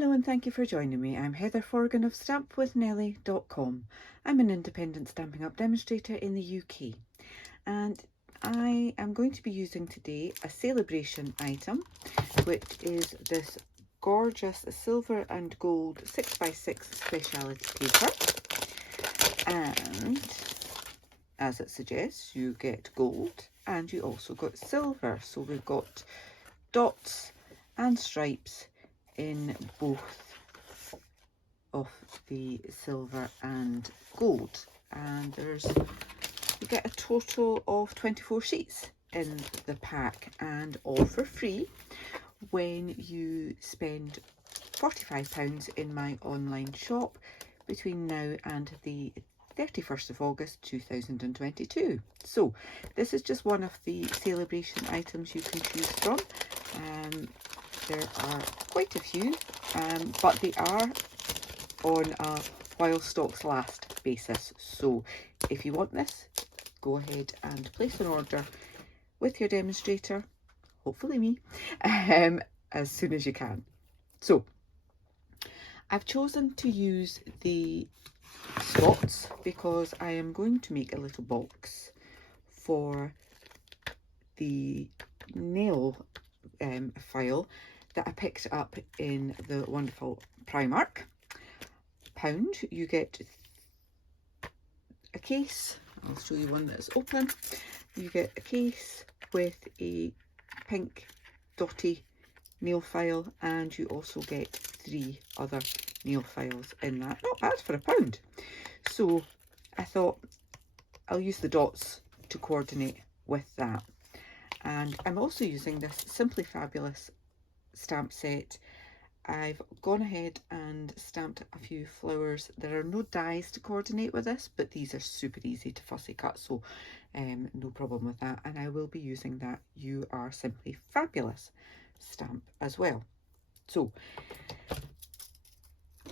Hello and thank you for joining me. I'm Heather Forgan of stampwithnellie.com. I'm an independent Stampin' Up! Demonstrator in the UK, and I am going to be using today a Sale-A-Bration item, which is this gorgeous silver and gold 6x6 speciality paper. And as it suggests, you get gold and you also got silver. So we've got dots and stripes in both of the silver and gold, and you get a total of 24 sheets in the pack, and all for free when you spend £45 in my online shop between now and the 31st of August 2022. So this is just one of the Sale-A-Bration items you can choose from. There are quite a few, but they are on a while stocks last basis. So if you want this, go ahead and place an order with your demonstrator, hopefully me, as soon as you can. So I've chosen to use the spots because I am going to make a little box for the nail file that I picked up in the wonderful Primark. Pound. You get a case. I'll show you one that's open. You get a case with a pink dotty nail file, and you also get 3 other nail files in that. Not bad for £1. So I thought I'll use the dots to coordinate with that. And I'm also using this Simply Fabulous stamp set. I've gone ahead and stamped a few flowers. There are no dies to coordinate with this, but these are super easy to fussy cut, so no problem with that. And I will be using that You Are Simply Fabulous stamp as well. So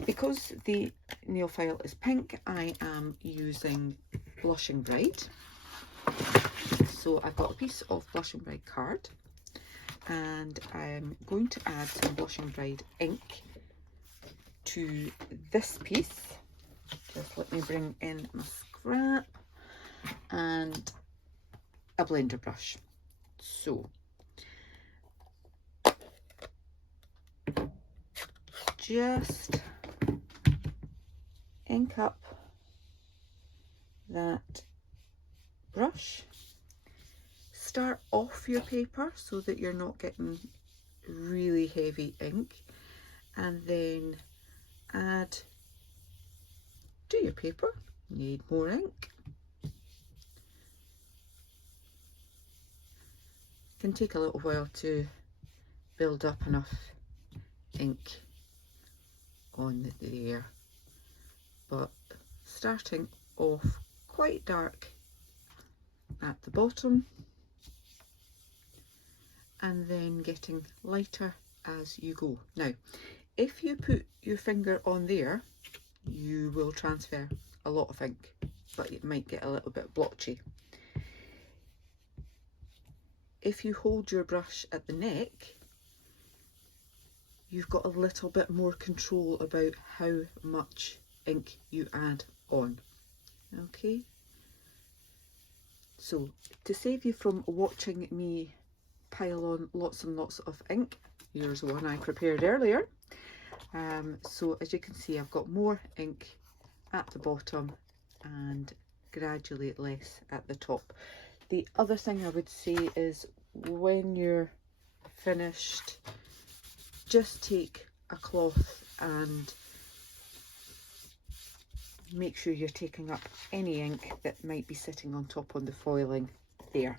because the nail file is pink, I am using Blushing Bride. So I've got a piece of Blushing Bride card, and I'm going to add some Blushing Bride ink to this piece. Just let me bring in my scrap and a blender brush. So just ink up that brush. Start off your paper so that you're not getting really heavy ink, and then add to your paper. Need more ink. It can take a little while to build up enough ink on there, but starting off quite dark at the bottom and then getting lighter as you go. Now, if you put your finger on there, you will transfer a lot of ink, but it might get a little bit blotchy. If you hold your brush at the neck, you've got a little bit more control about how much ink you add on. Okay, so to save you from watching me pile on lots and lots of ink, here's one I prepared earlier. So as you can see, I've got more ink at the bottom and gradually less at the top. The other thing I would say is, when you're finished, just take a cloth and make sure you're taking up any ink that might be sitting on top on the foiling there.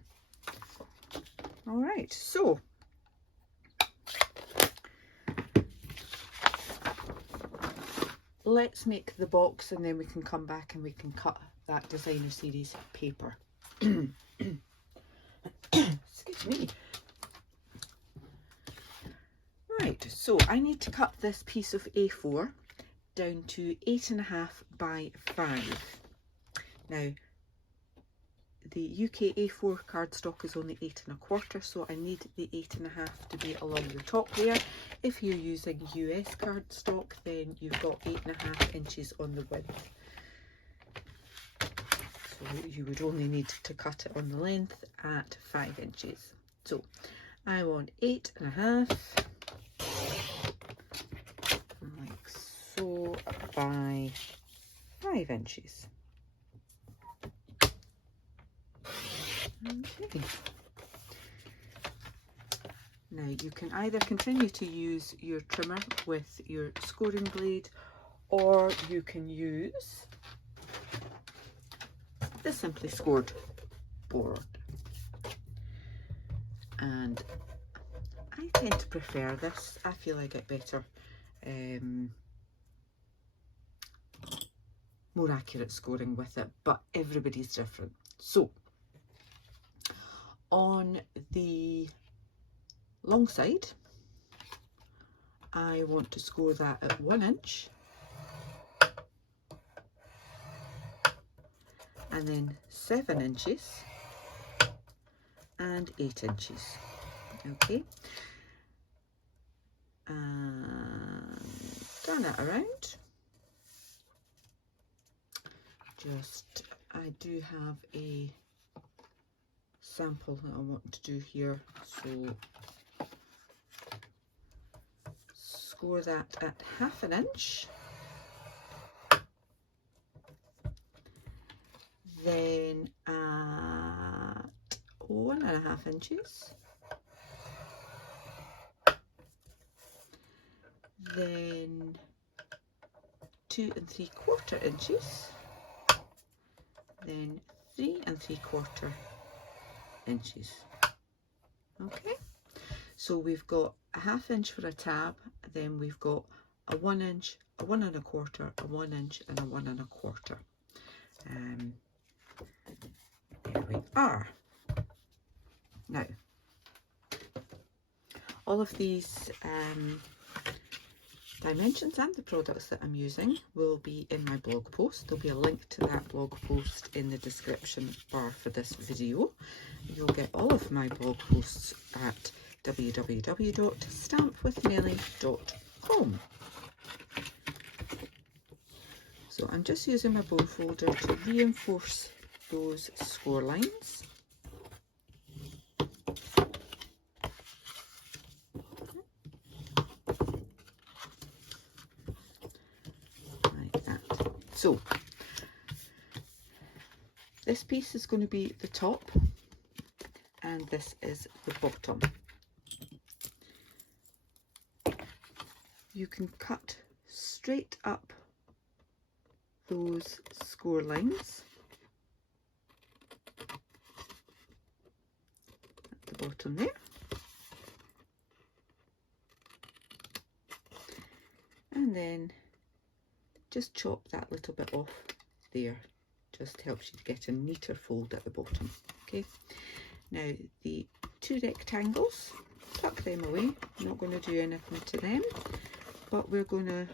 All right, so let's make the box, and then we can come back and we can cut that designer series paper. Excuse me. Right, so I need to cut this piece of A4 down to 8.5 by 5. Now, the UK A4 cardstock is only 8 1/4, so I need the 8 1/2 to be along the top there. If you're using US cardstock, then you've got 8 1/2 inches on the width. So you would only need to cut it on the length at 5 inches. So I want 8 1/2, like so, by 5 inches. Okay. Now you can either continue to use your trimmer with your scoring blade, or you can use the Simply Scored board. And I tend to prefer this. I feel I get better, more accurate scoring with it, but everybody's different. So on the long side, I want to score that at 1 inch, and then 7 inches and 8 inches. Okay, and turn it around. Just, I do have a sample that I want to do here, so score that at 1/2 inch, then at 1 1/2 inches, then 2 3/4 inches, then 3 3/4 inches. Okay, so we've got a 1/2 inch for a tab, then we've got a 1 inch, a 1 1/4, a 1 inch, and a 1 1/4. There we are. Now, all of these dimensions and the products that I'm using will be in my blog post. There'll be a link to that blog post in the description bar for this video. You'll get all of my blog posts at www.stampwithmelly.com. So I'm just using my bone folder to reinforce those score lines. Like that. So this piece is going to be the top, and this is the bottom. You can cut straight up those score lines at the bottom there, and then just chop that little bit off there. Just helps you get a neater fold at the bottom. Okay, now the 2 rectangles, tuck them away. I'm not going to do anything to them, but we're going to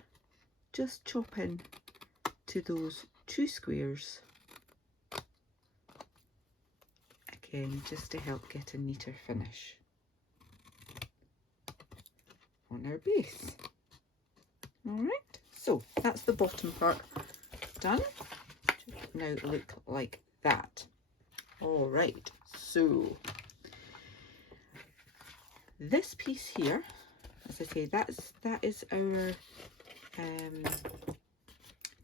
just chop in to those 2 squares, again just to help get a neater finish on our base. Alright, so that's the bottom part done. Now look like that. Alright, so this piece here, as I say, that is our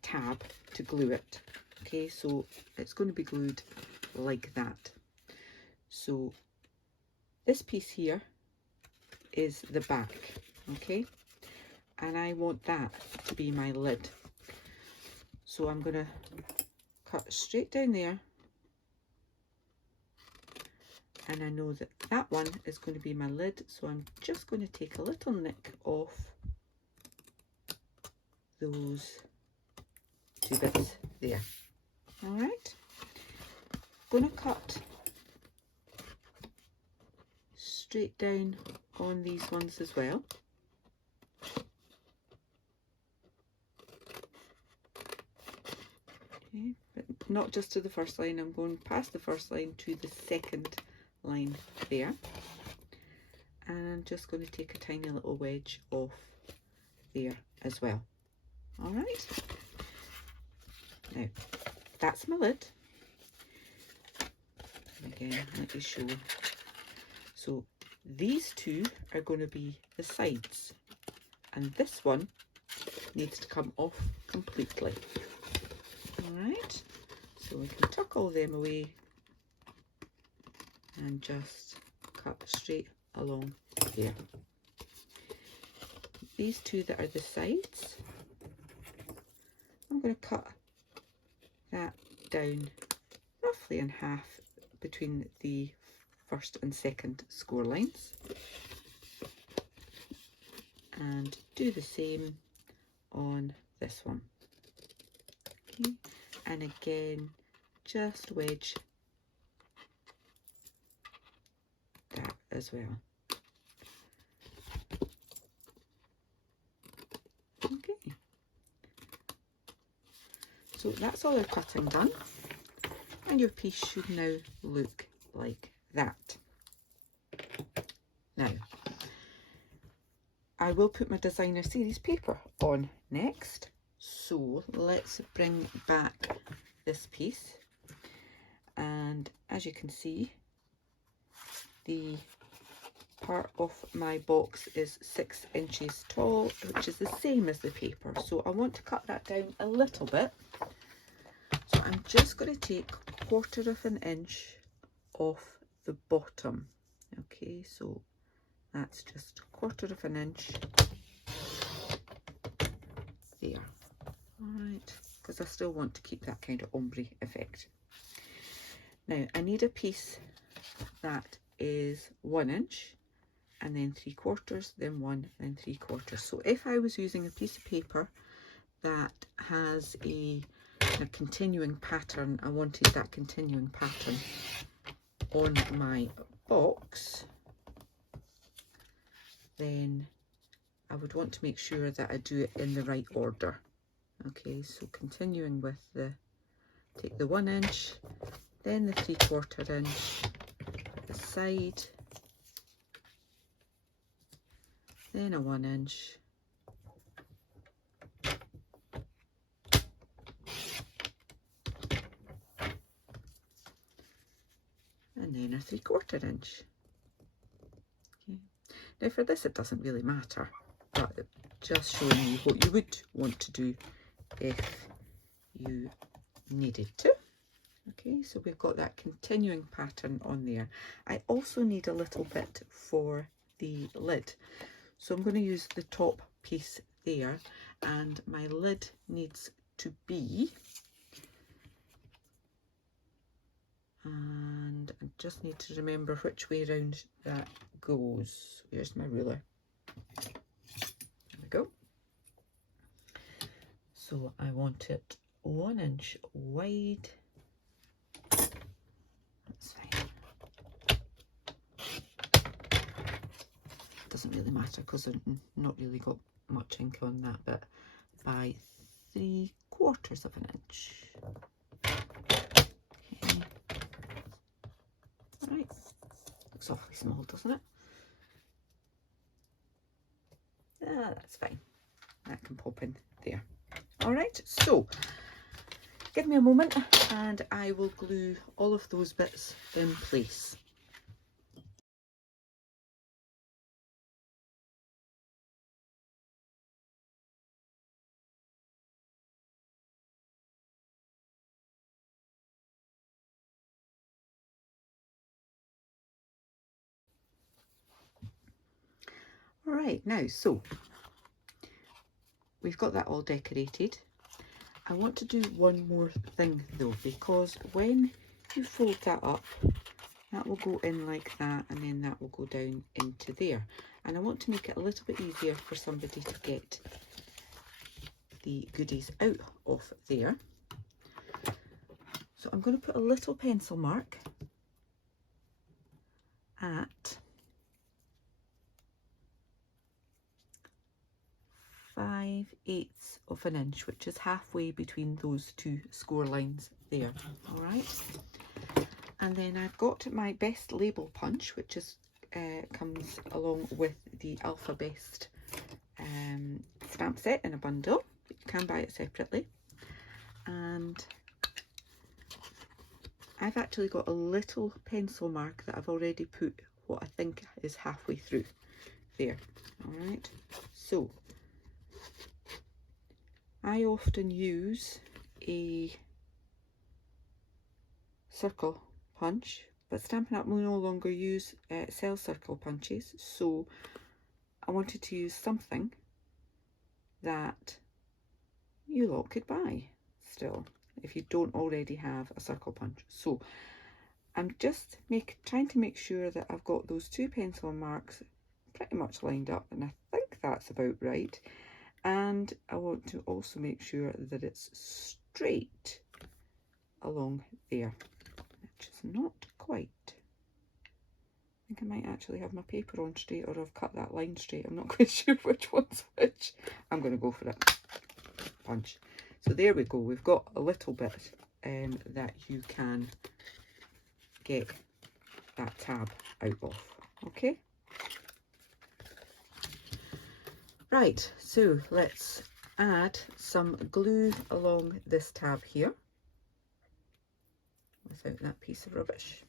tab to glue it. Okay, so it's going to be glued like that. So this piece here is the back, okay, and I want that to be my lid. So I'm going to cut straight down there, and I know that that one is going to be my lid, so I'm just going to take a little nick off those 2 bits there. All right, going to cut straight down on these ones as well. Okay, but not just to the first line, I'm going past the first line to the second line there. And I'm just going to take a tiny little wedge off there as well. All right. Now, that's my lid. And again, let me show. So these two are going to be the sides, and this one needs to come off completely. All right. So we can tuck all them away and just cut straight along there. These two that are the sides, I'm going to cut that down roughly in half between the first and second score lines, and do the same on this one. Okay. And again, just wedge that as well. Okay, so that's all our cutting done, and your piece should now look like that. Now, I will put my designer series paper on next, so let's bring back this piece, and as you can see, the part of my box is 6 inches tall, which is the same as the paper, so I want to cut that down a little bit. So I'm just going to take 1/4 of an inch off the bottom. Okay, so that's just 1/4 of an inch there. All right, because I still want to keep that kind of ombre effect. Now I need a piece that is 1 inch, and then 3/4, then 1, then 3/4. So if I was using a piece of paper that has a continuing pattern, I wanted that continuing pattern on my box, then I would want to make sure that I do it in the right order. Okay, so continuing with the, take the 1 inch, then the 3/4 inch at the side, then a 1 inch, and then a 3/4 inch. Okay. Now for this it doesn't really matter, but it's just showing you what you would want to do if you needed to. Okay, so we've got that continuing pattern on there. I also need a little bit for the lid, so I'm going to use the top piece there, and my lid needs to be, and I just need to remember which way around that goes. Where's my ruler? There we go. So I want it 1 inch wide. That's fine. Doesn't really matter because I've not really got much ink on that, but by 3/4 of an inch. Okay. All right. Looks awfully small, doesn't it? Ah, that's fine. That can pop in there. All right, so give me a moment and I will glue all of those bits in place. All right, now, so we've got that all decorated. I want to do one more thing though, because when you fold that up, that will go in like that, and then that will go down into there. And I want to make it a little bit easier for somebody to get the goodies out of there. So I'm going to put a little pencil mark at 5 5/8 of an inch, which is halfway between those two score lines there. All right. And then I've got my best label punch, which is comes along with the Alpha Best stamp set in a bundle. You can buy it separately. And I've actually got a little pencil mark that I've already put what I think is halfway through there. All right. So I often use a circle punch, but Stampin' Up! Will no longer use cell circle punches, so I wanted to use something that you lot could buy still if you don't already have a circle punch. So I'm just trying to make sure that I've got those two pencil marks pretty much lined up, and I think that's about right. And I want to also make sure that it's straight along there, which is not quite. I think I might actually have my paper on straight, or I've cut that line straight. I'm not quite sure which one's which. I'm going to go for it. Punch. So there we go. We've got a little bit that you can get that tab out of. Okay. Right, so let's add some glue along this tab here without that piece of rubbish.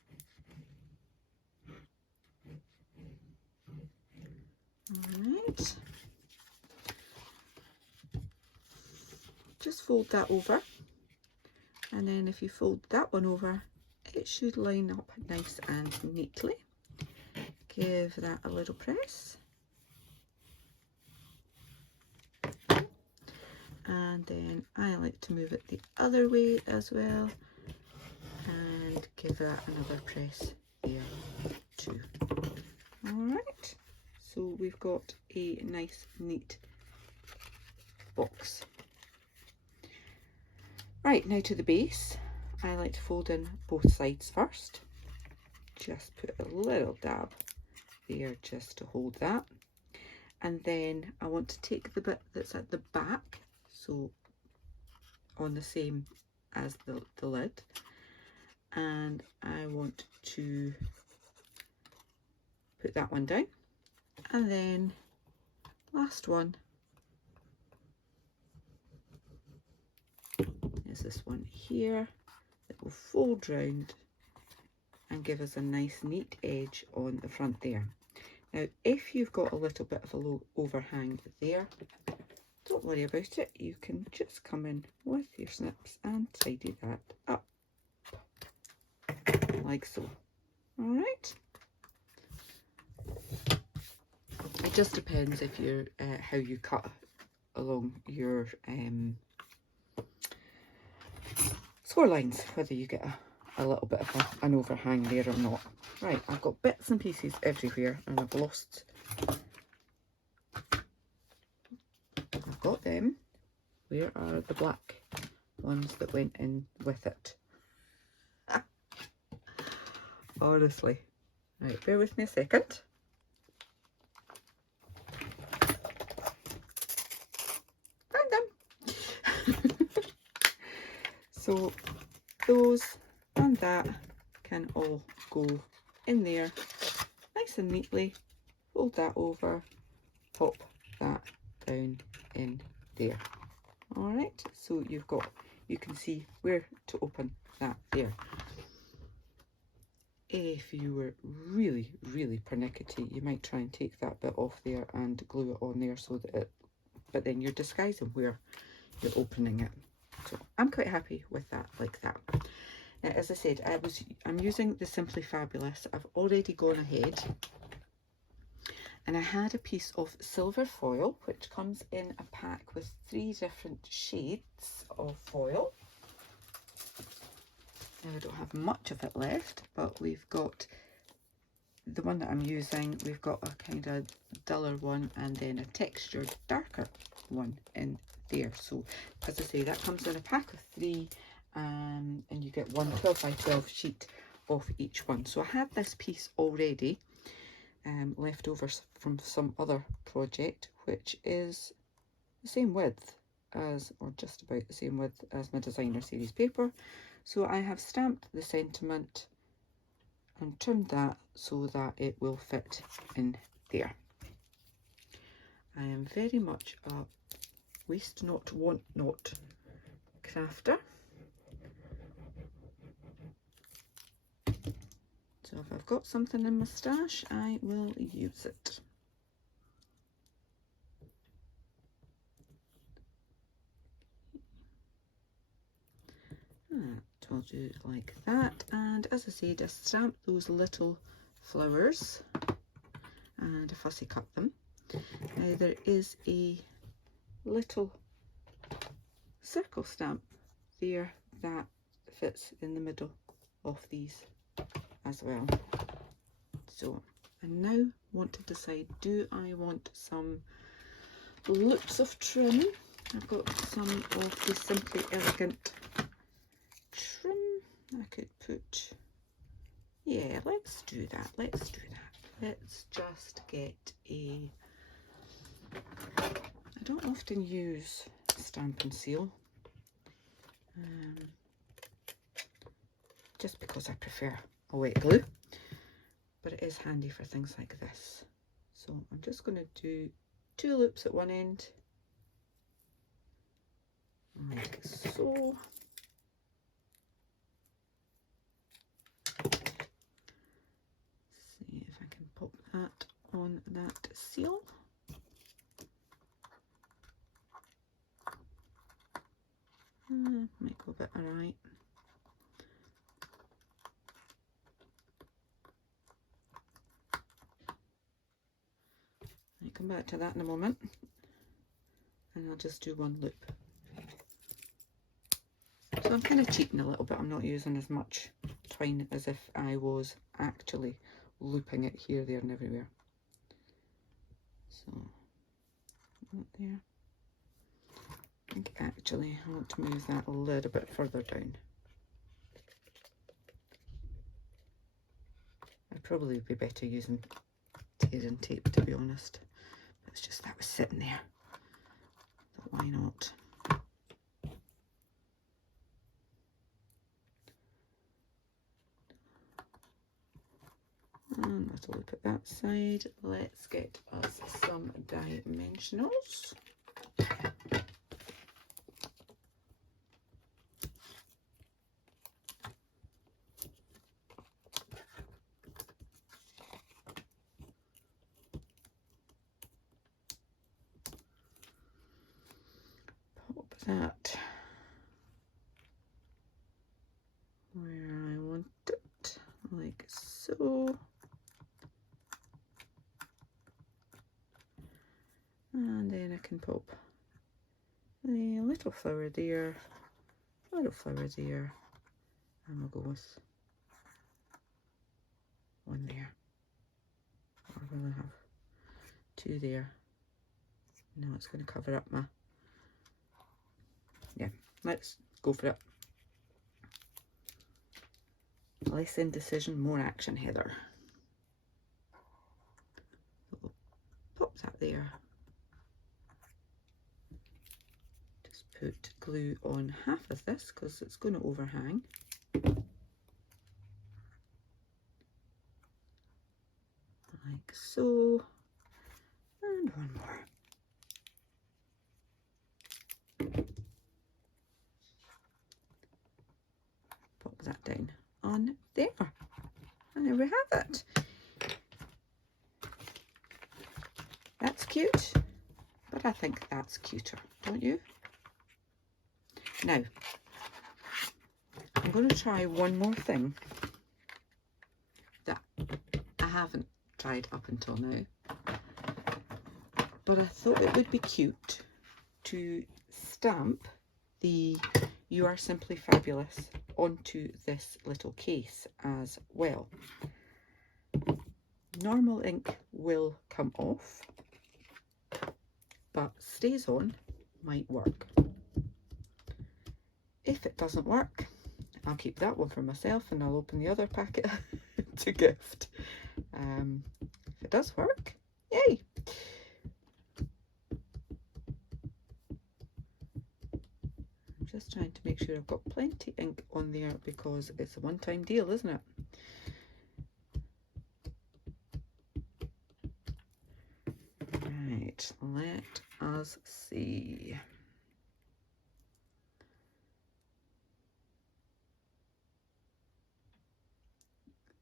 Alright, just fold that over, and then if you fold that one over, it should line up nice and neatly. Give that a little press. And then I like to move it the other way as well, and give that another press there too. All right, so we've got a nice neat box. Right, now to the base. I like to fold in both sides first. Just put a little dab there just to hold that. And then I want to take the bit that's at the back, so on the same as the lid, and I want to put that one down, and then last one is this one here that will fold round and give us a nice neat edge on the front there. Now if you've got a little bit of a low overhang there, don't worry about it, you can just come in with your snips and tidy that up, like so. Alright. It just depends if you're how you cut along your score lines, whether you get a little bit of an overhang there or not. Right, I've got bits and pieces everywhere, and I've lost. I've got them. Where are the black ones that went in with it? Honestly. Right, bear with me a second. Found them. So those and that can all go in there nice and neatly. Fold that over, pop that down in there. All right, so you can see where to open that there. If you were really, really pernickety, you might try and take that bit off there and glue it on there so that but then you're disguising where you're opening it. So I'm quite happy with that, like that. Now, as I said, I'm using the Simply Fabulous. I've already gone ahead, and I had a piece of silver foil, which comes in a pack with 3 different shades of foil. Now I don't have much of it left, but we've got the one that I'm using, we've got a kind of duller one, and then a textured darker one in there. So as I say, that comes in a pack of 3, and you get one 12 by 12 sheet of each one. So I had this piece already left over from some other project, which is the same width as, or just about the same width as, my designer series paper. So I have stamped the sentiment and trimmed that so that it will fit in there. I am very much a waste not, want not crafter. So if I've got something in my stash, I will use it. That will do like that, and as I say, just stamp those little flowers and fussy cut them. Now there is a little circle stamp there that fits in the middle of these as well. So I now want to decide, do I want some loops of trim? I've got some of the Simply Elegant trim. I could put, yeah, let's do that, let's do that. Let's just get a, I don't often use stamp and seal, just because I prefer a wet glue, but it is handy for things like this. So I'm just going to do 2 loops at one end, like so. See if I can pop that on that seal. Might go a bit awry. I'll come back to that in a moment, and I'll just do 1 loop. So I'm kind of cheating a little bit. I'm not using as much twine as if I was actually looping it here, there and everywhere. So not there. I think actually I want to move that a little bit further down. I'd probably be better using tearing tape, to be honest. It's just that was sitting there. But why not? And that'll look at that side. Let's get us some dimensionals. Pop that where I want it, like so. And then I can pop a little flower there, little flower there, and we'll go with 1 there. Or will I have 2 there? No, it's going to cover up my, yeah, let's go for it. Less indecision, more action, Heather. So we'll pop that there. Just put glue on half of this because it's going to overhang. Like so. And 1 more. Pop that down on there. And there we have it. That's cute, but I think that's cuter, don't you? Now, I'm going to try one more thing that I haven't tried up until now, but I thought it would be cute to stamp the "You Are Simply Fabulous" onto this little case as well. Normal ink will come off, but stays on might work. If it doesn't work, I'll keep that one for myself and I'll open the other packet to gift. If it does work, yay! just trying to make sure I've got plenty ink on there because it's a one-time deal, isn't it? Right, let us see.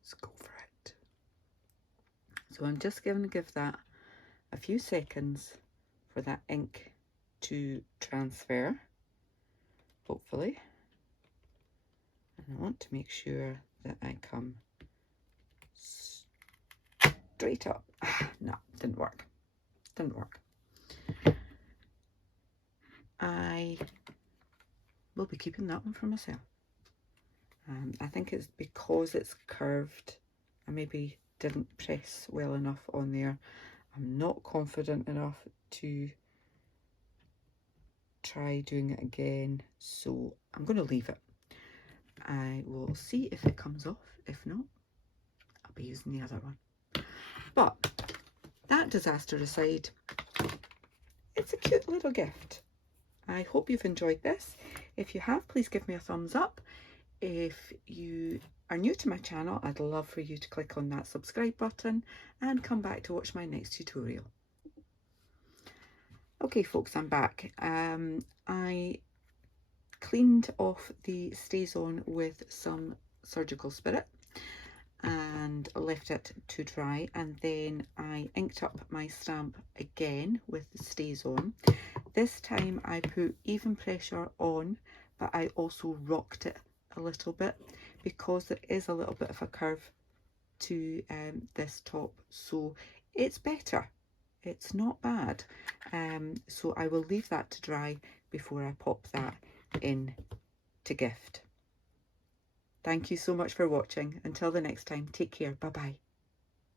Let's go for it. So I'm just going to give that a few seconds for that ink to transfer, hopefully. And I want to make sure that I come straight up. No, didn't work. Didn't work. I will be keeping that one for myself. I think it's because it's curved. I maybe didn't press well enough on there. I'm not confident enough to try doing it again, so I'm going to leave it. I will see if it comes off. If not, I'll be using the other one. But that disaster aside, it's a cute little gift. I hope you've enjoyed this. If you have, please give me a thumbs up. If you are new to my channel, I'd love for you to click on that subscribe button and come back to watch my next tutorial. Okay folks, I'm back. I cleaned off the stays on with some surgical spirit and left it to dry, and then I inked up my stamp again with the stays on. This time I put even pressure on, but I also rocked it a little bit because there is a little bit of a curve to this top, so it's better. It's not bad. So I will leave that to dry before I pop that in to gift. Thank you so much for watching. Until the next time, take care. Bye bye.